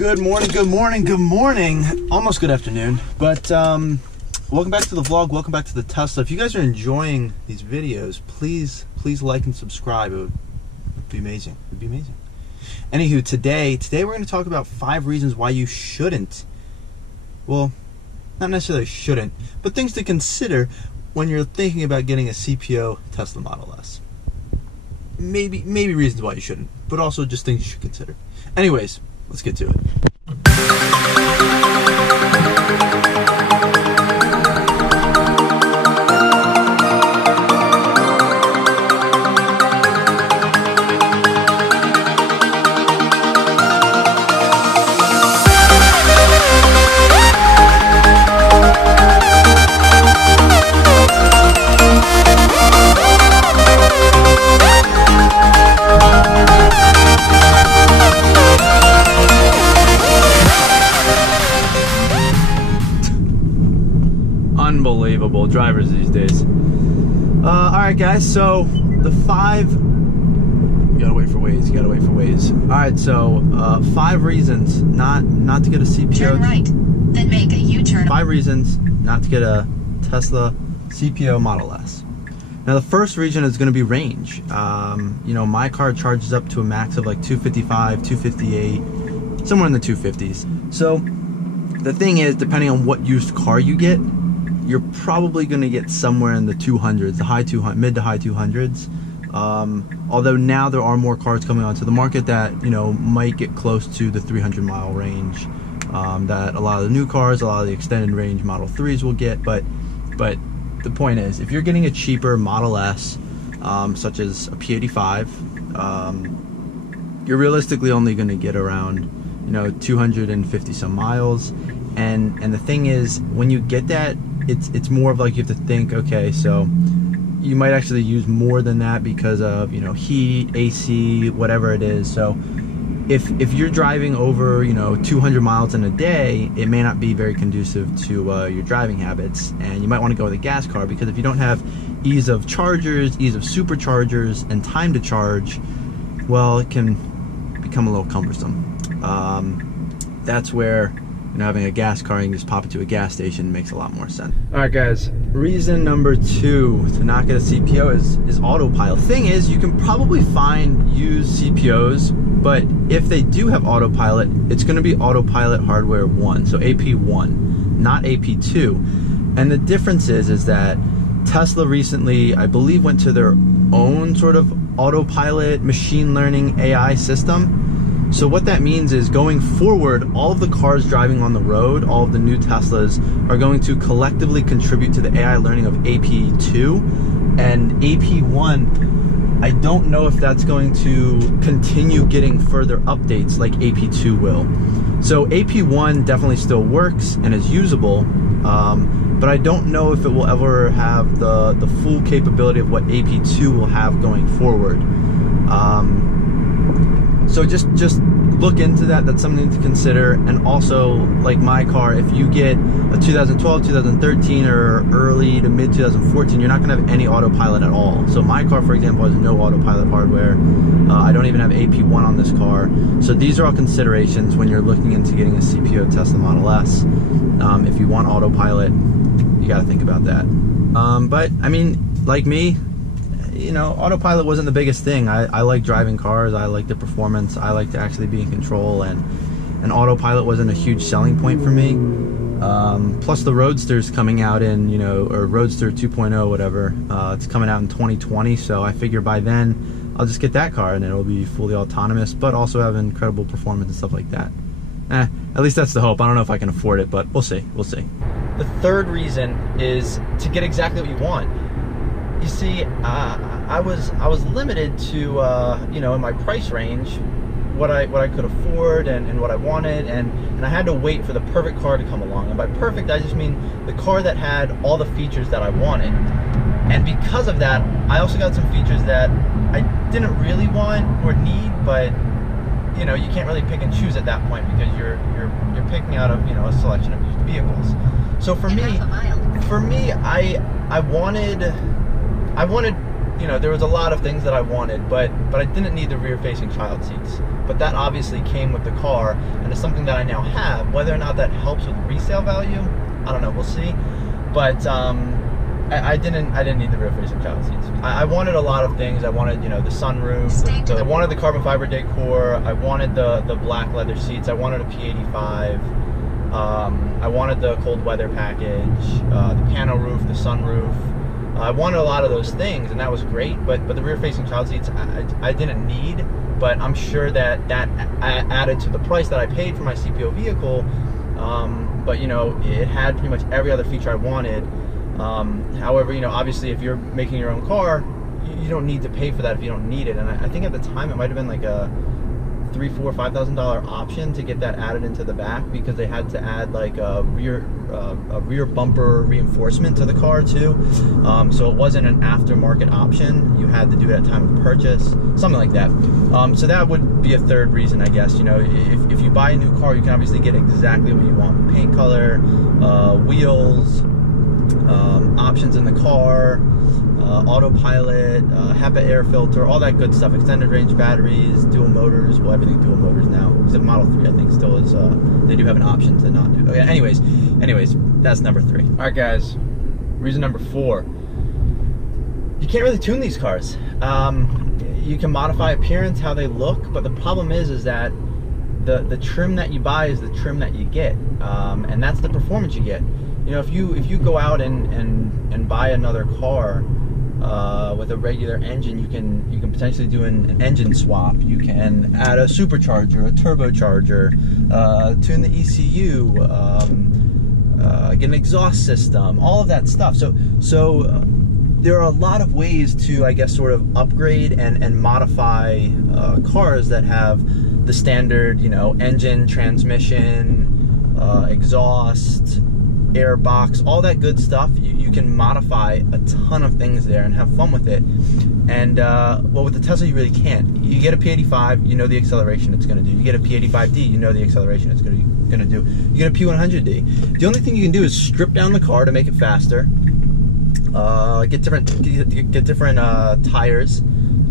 Good morning. Almost good afternoon, but welcome back to the vlog. Welcome back to the Tesla. If you guys are enjoying these videos, please like and subscribe. It would be amazing. Anywho, today we're going to talk about 5 reasons why you shouldn't, well, not necessarily shouldn't, but things to consider when you're thinking about getting a CPO Tesla Model S. Maybe reasons why you shouldn't, but also just things you should consider. Anyways, let's get to it. Unbelievable drivers these days. Alright guys, so the 5, you gotta wait for Waze. Alright, so 5 reasons not to get a CPO. Turn right, then make a U-turn. 5 reasons not to get a Tesla CPO Model S. Now the first reason is going to be range. You know, my car charges up to a max of like 255, 258, somewhere in the 250s. So the thing is, depending on what used car you get, you're probably going to get somewhere in the 200s, mid to high 200s. Although now there are more cars coming onto the market that, you know, might get close to the 300-mile range that a lot of the new cars, a lot of the extended range Model 3s will get. But the point is, if you're getting a cheaper Model S, such as a P85, you're realistically only going to get around, you know, 250 some miles. And the thing is, when you get that, it's more of like you have to think, okay, so you might actually use more than that because of, you know, heat, AC, whatever it is. So if you're driving over, you know, 200 miles in a day, it may not be very conducive to your driving habits, and you might want to go with a gas car, because if you don't have ease of chargers, ease of superchargers, and time to charge, well, it can become a little cumbersome. That's where, you know, having a gas car and just pop it to a gas station makes a lot more sense. Alright guys, reason number 2 to not get a CPO is autopilot. Thing is, you can probably find used CPOs, but if they do have autopilot, it's going to be autopilot hardware 1, so AP1, not AP2. And the difference is that Tesla recently, I believe, went to their own sort of autopilot machine learning AI system. So what that means is, going forward, all of the cars driving on the road, all of the new Teslas, are going to collectively contribute to the AI learning of AP2. And AP1, I don't know if that's going to continue getting further updates like AP2 will. So AP1 definitely still works and is usable, but I don't know if it will ever have the full capability of what AP2 will have going forward. So just look into that. That's something to consider. And also, like my car, if you get a 2012, 2013, or early to mid 2014, you're not going to have any autopilot at all. So my car, for example, has no autopilot hardware. I don't even have AP1 on this car. So these are all considerations when you're looking into getting a CPO Tesla Model S. If you want autopilot, you got to think about that. But I mean, like me, you know, autopilot wasn't the biggest thing. I like driving cars, I like the performance, I like to actually be in control, and autopilot wasn't a huge selling point for me. Plus the Roadster's coming out in, you know, or Roadster 2.0, whatever, it's coming out in 2020, so I figure by then I'll just get that car and it'll be fully autonomous, but also have incredible performance and stuff like that. At least that's the hope. I don't know if I can afford it, but we'll see. The third reason is to get exactly what you want. You see, I was limited to you know, in my price range, what I could afford and what I wanted, and I had to wait for the perfect car to come along. And by perfect, I just mean the car that had all the features that I wanted. And because of that, I also got some features that I didn't really want or need, but you know, you can't really pick and choose at that point, because you're picking out of, you know, a selection of used vehicles. So for me, I wanted you know, there was a lot of things that I wanted, but I didn't need the rear-facing child seats. But that obviously came with the car, and it's something that I now have. Whether or not that helps with resale value, I don't know. We'll see. But I didn't need the rear-facing child seats. I wanted a lot of things. I wanted, you know, the sunroof. I wanted the carbon fiber decor. I wanted the black leather seats. I wanted a P85. I wanted the cold weather package, the panel roof, the sunroof. I wanted a lot of those things, and that was great. But the rear-facing child seats, I didn't need. But I'm sure that added to the price that I paid for my CPO vehicle. But you know, it had pretty much every other feature I wanted. However, you know, obviously, if you're making your own car, you don't need to pay for that if you don't need it. And I think at the time it might have been like a $3,000, $4,000, $5,000 option to get that added into the back, because they had to add like a rear bumper reinforcement to the car too. So it wasn't an aftermarket option. You had to do it at time of purchase, something like that. So that would be a third reason, I guess. You know, if you buy a new car, you can obviously get exactly what you want: paint color, wheels, options in the car, autopilot, HEPA air filter, all that good stuff, extended range batteries, dual motors. Well, everything's dual motors now, except Model 3 I think still is, they do have an option to not do. Okay, anyways, that's number 3. All right guys, reason number 4, you can't really tune these cars. You can modify appearance, how they look, but the problem is that the trim that you buy is the trim that you get, and that's the performance you get. You know, if you go out and buy another car with a regular engine, you can potentially do an engine swap. You can add a supercharger, a turbocharger, tune the ECU, get an exhaust system, all of that stuff. So there are a lot of ways to, I guess, sort of upgrade and modify cars that have the standard, you know, engine, transmission, exhaust, airbox, all that good stuff. You can modify a ton of things there and have fun with it. And well, with the Tesla you really can't. You get a P85, you know the acceleration it's going to do. You get a P85D, you know the acceleration it's going to do. You get a P100D. The only thing you can do is strip down the car to make it faster. Get different tires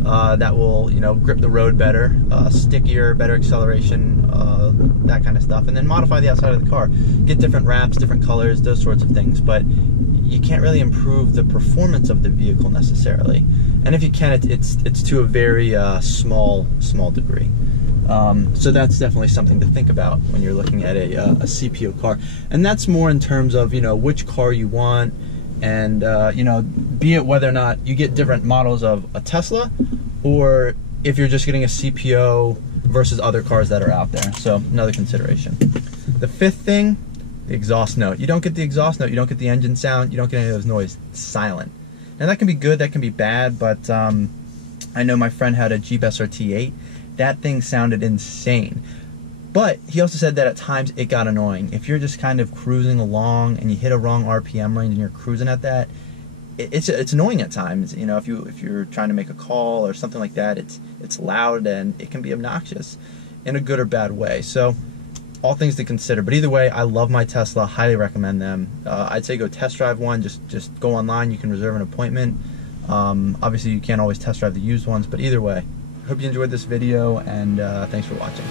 that will, you know, grip the road better, stickier, better acceleration, that kind of stuff, and then modify the outside of the car. Get different wraps, different colors, those sorts of things. But you can't really improve the performance of the vehicle necessarily. And if you can, it's to a very small degree. So that's definitely something to think about when you're looking at a CPO car. And that's more in terms of, you know, which car you want, and you know, be it whether or not you get different models of a Tesla, or if you're just getting a CPO versus other cars that are out there. So another consideration. The 5th thing, the exhaust note. You don't get the exhaust note, you don't get the engine sound, you don't get any of those noise. It's silent. Now that can be good, that can be bad, but I know my friend had a Jeep SRT8. That thing sounded insane. But he also said that at times it got annoying. If you're just kind of cruising along and you hit a wrong RPM range and you're cruising at that, it's annoying at times. You know, if you're trying to make a call or something like that, it's loud and it can be obnoxious in a good or bad way. So all things to consider. But either way, I love my Tesla. Highly recommend them. I'd say go test drive one. Just go online. You can reserve an appointment. Obviously, you can't always test drive the used ones, but either way, hope you enjoyed this video, and thanks for watching.